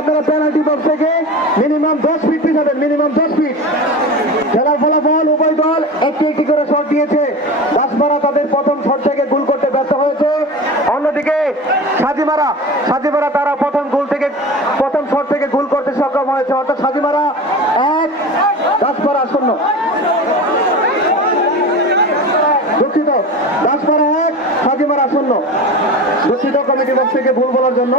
আপনারা penalty box থেকে minimum 10 fit পিছাবেন, minimum 10 fit. খেলার ফলাফল উভয় দল একটি একটি করে শট দিয়েছে। দাসপাড়া তাদের প্রথম শট থেকে গোল করতে ব্যর্থ হয়েছে। অন্যদিকে সাজিমারা তারা প্রথম শট থেকে গোল করতে সক্ষম হয়েছে। অর্থাৎ সাজিমারা 1, দাসপাড়া 0। দুঃখিত, দাসপাড়া 1, সাজিমারা 0। দুঃখিত কমিটি বক্স থেকে ভুল বলার জন্য।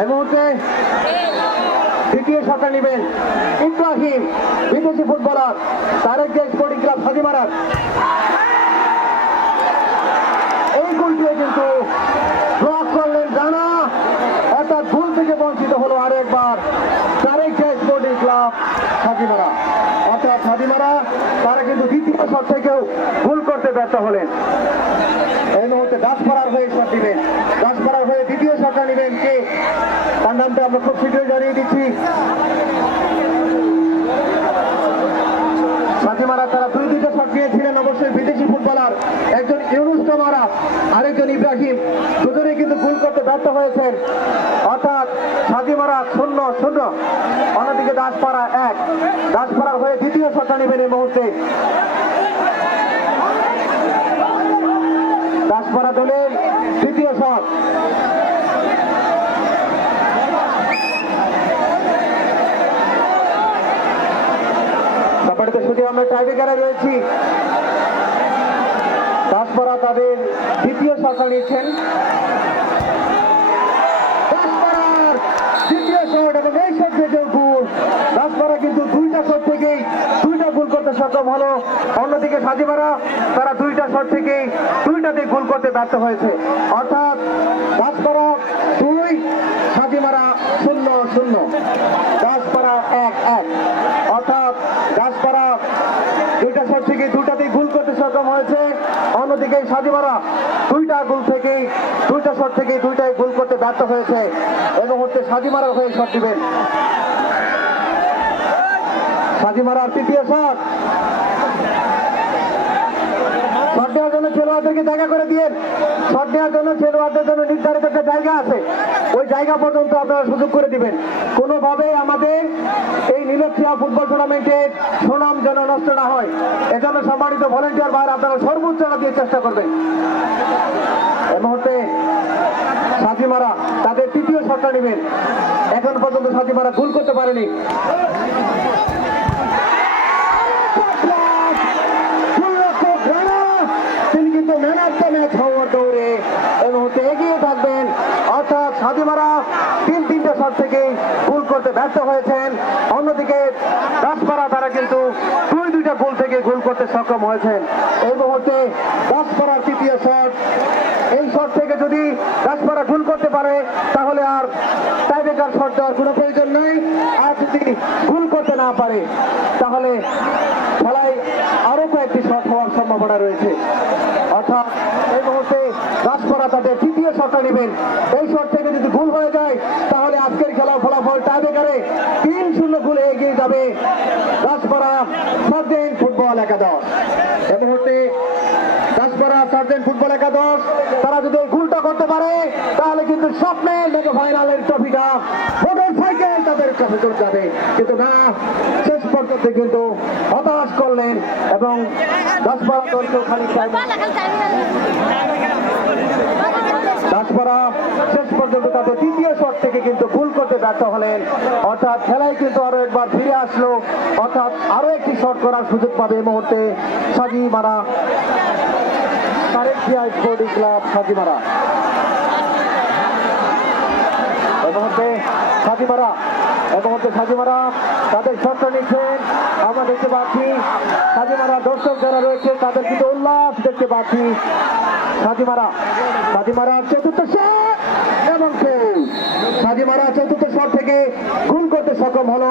এই মুহূর্তে দ্বিতীয় শটটা নেবেন ইব্রাহিম, বিদেশি footballer, Tarek Zia sporting club সাজিমারার। এই গোলটিও কিন্তু ব্লক করলেন রানা, অর্থাৎ গোল থেকে বঞ্চিত হলো আরেকবার তারেক জিয়া স্পোর্টিং ক্লাব সাজিমারা। অর্থাৎ সাজিমারা তারা কিন্তু দ্বিতীয় শট থেকেও গোল করতে ব্যর্থ হলেন। এই মুহূর্তে দাসপাড়ার হয়ে শট দিবেন, দাসপাড়ার হয়ে দ্বিতীয় শটটা নেবেন কে, তার নামটা আমরা খুব শীঘ্রই জানিয়ে দিচ্ছি। সাজিমারা তারা দুইটা শট নিয়েছিলেন, অবশ্যই বিদেশি ফুটবলার, একজন ইউনুস কামারা, আরেকজন ইব্রাহিম, দুজনেই কিন্তু গোল করতে ব্যর্থ হয়েছেন। অর্থাৎ সাজিমারা 0-0, অন্যদিকে দাসপাড়া 1। দাসপাড়ার হয়ে দ্বিতীয় শটটা নেবেন এই মুহূর্তে দাসপাড়া দলের দ্বিতীয় শট। ব্যাপারটা শুধু আমরা টাইব্রেকারে রয়েছি। দাসপাড়া তাদের দ্বিতীয় শটটা নিচ্ছেন। দাসপাড়ার দ্বিতীয় শট এবং এই শট থেকে গোল। দাসপাড়া কিন্তু দুইটা শট থেকেই দুইটা গোল করতে সক্ষম হলো। অন্যদিকে সাজিমারা তারা দুইটা শট থেকেই দুইটাতে গোল করতে ব্যর্থ হয়েছে। অর্থাৎ দাসপাড়া 2, সাজিমারা 0-0। দাসপাড়া 1-1। অর্থাৎ দাসপাড়া দুইটা শট থেকে দুইটাতেই গোল করতে সক্ষম হয়েছে। অন্যদিকে সাজিমারা দুইটা শট থেকে দুইটাই গোল করতে ব্যর্থ হয়েছে। এই মুহূর্তে সাজিমারার হয়ে শট দিবেন সাজিমারার তৃতীয় শট। শট দেওয়ার জন্য খেলোয়াড়দেরকে জায়গা করে দিয়ে, শট দেওয়ার জন্য খেলোয়াড়দের জন্য নির্ধারিত একটা জায়গা আছে, ওই জায়গা পর্যন্ত আপনারা সুযোগ করে দিবেন। কোনোভাবেই আমাদের এই নীলক্ষিয়া ফুটবল টুর্নামেন্টের সুনাম যেন নষ্ট না হয়, এজন্য সম্মানিত ভলেন্টিয়ার ভাইরা আপনারা সর্বোচ্চটা দিয়ে চেষ্টা করবেন। এই মুহূর্তে সাজিমারা তাদের তৃতীয় শটটা নেবেন। এখন পর্যন্ত সাজিমারা গোল করতে পারেনি। তিনি কিন্তু ম্যান অফ দ্য ম্যাচ হওয়ার দৌড়ে এই মুহূর্তে এগিয়ে থাকবেন। অর্থাৎ সাজিমারা তিনটা শট থেকে গোল করতে ব্যর্থ হয়েছেন। অন্যদিকে দাসপাড়া তারা কিন্তু দুইটা গোল থেকে গোল করতে সক্ষম হয়েছেন। এই মুহূর্তে দাসপাড়ার তৃতীয় শট। এই শট থেকে যদি দাসপাড়া গোল করতে পারে তাহলে আর টাইব্রেকার শট দেওয়ার কোনো প্রয়োজন নেই। আর যদি গোল করতে না পারে তাহলে খেলায় আরো কয়েকটি শট হওয়ার সম্ভাবনা রয়েছে। অর্থাৎ এই মুহূর্তে দাসপাড়া তাদের তৃতীয় শটটা নেবেন। এই শট থেকে যদি গোল হয়ে যায় তাহলে আজকের খেলার ফলাফল টাইব্রেকারে 3-0 গোলে এগিয়ে যাবে দাসপাড়া সার্জেন্ট ফুটবল একাদশ। এই মুহূর্তে দাসপাড়া সার্জেন্ট ফুটবল একাদশ তারা যদি গোলটা করতে পারে তাহলে কিন্তু স্বপ্নের মেগা ফাইনালের ট্রফিটা মোটর সাইকেল তাদের কাছে চলে যাবে। কিন্তু না, শেষ পর্যন্ত কিন্তু হতাশ করলেন এবং দাসপাড়া দলকেও খানিকটা দাসপাড়া শেষ পর্যন্ত তাদের তৃতীয় শট থেকে কিন্তু গোল করতে ব্যর্থ হলেন। অর্থাৎ খেলায় কিন্তু আরো একবার ফিরে আসলো, অর্থাৎ আরো একটি শট করার সুযোগ পাবে এই মুহূর্তে সাজিমারা, তারেক জিয়া স্পোর্টিং ক্লাব সাজিমারা। এই মুহূর্তে সাজিমারা তাদের শটটা নিচ্ছেন। আমরা দেখতে পাচ্ছি সাজিমারা দর্শক যারা রয়েছে তাদের কিন্তু উল্লাস দেখতে পাচ্ছি। সাজিমারা চতুর্থ শট এবং গোল। সাজিমারা চতুর্থ শট থেকে গোল করতে সক্ষম হলো,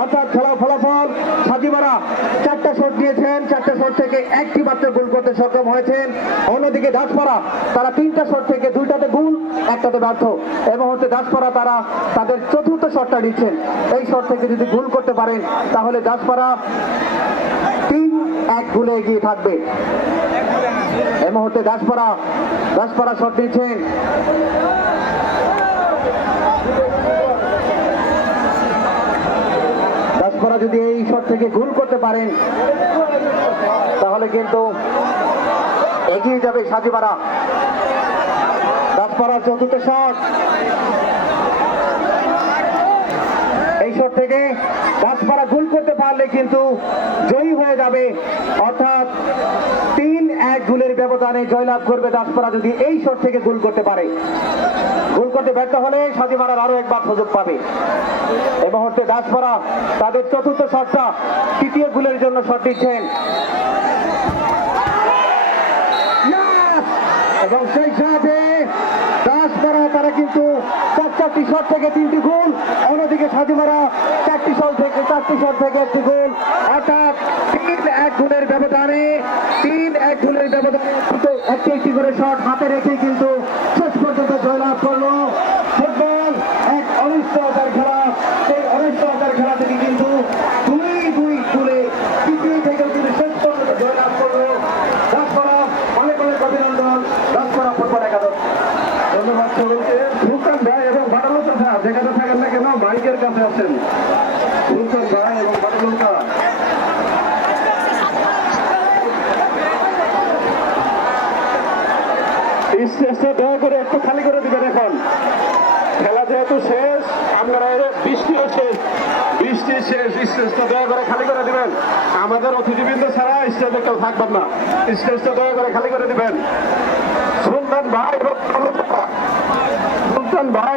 অর্থাৎ খেলার ফলাফল সাজিমারা 4টা শট দিয়েছেন, 4টা শট থেকে একটি মাত্র গোল করতে সক্ষম হয়েছেন। অন্যদিকে দাসপাড়া তারা 3টা শট থেকে 2টাতে গোল, 1টাতে ব্যর্থ। এই মুহূর্তে দাসপাড়া তারা তাদের চতুর্থ শটটা নিচ্ছেন। এই শট থেকে যদি গোল করতে পারেন তাহলে দাসপাড়া 3-1 গোলে এগিয়ে থাকবে। এই মুহূর্তে দাসপাড়া শট নিচ্ছেন। দাসপাড়া যদি এই শট থেকে গোল করতে পারেন তাহলে কিন্তু এগিয়ে যাবে সাজিমারা। দাসপাড়ার চতুর্থ শট, এই শট থেকে দাসপাড়া গোল করতে পারলে কিন্তু জয়ী হয়ে যাবে, অর্থাৎ 3-1 গোলের ব্যবধানে জয়লাভ করবে দাসপাড়া যদি এই শট থেকে গোল করতে পারে। গোল করতে ব্যর্থ হলে সাজিমারার আরো একবার সুযোগ পাবে। এই মুহূর্তে দাসপাড়া তাদের চতুর্থ শটটা তৃতীয় গোলের জন্য শট দিচ্ছেন এবং সেই সাথে দাসপাড়া তারা কিন্তু 4টি শট থেকে 3টি গোল, অন্যদিকে সাজিমারা 4টি শট থেকে 1টি গোল, অর্থাৎ 3-1 গোলের ব্যবধানে একটি করে শট হাতে রেখে কিন্তু শেষ পর্যন্ত জয়লাভ করলো। ফুটবল এক অনিশ্চয়তার খেলা, সেই অনিশ্চয়তার খেলা থেকে কিন্তু 2-2 গোলে তৃতীয় থেকে কিন্তু শেষ পর্যন্ত জয়লাভ করলো দাসপাড়া। অনেক অভিনন্দন দাসপাড়া ফুটবল একাদশ। ধন্যবাদ সকলকে। সুলতান ভাই এবং বাটালতা স্যার যেখানে থাকেন না কেন মাইকের কাছে আছেন। সুলতান ভাই এবং বাটালতা স্টেজটা দয়া করে একটু খালি করে দিবেন। এখন খেলা যেহেতু শেষ, আপনারা বৃষ্টিও শেষ, স্টেজটা দয়া করে খালি করে দিবেন। আমাদের অতিথিবৃন্দ ছাড়া স্টেজে কেউ থাকবেন না, স্টেজটা দয়া করে খালি করে দিবেন। সুলতান ভাই এবং বাটালতা, সুলতান ভাই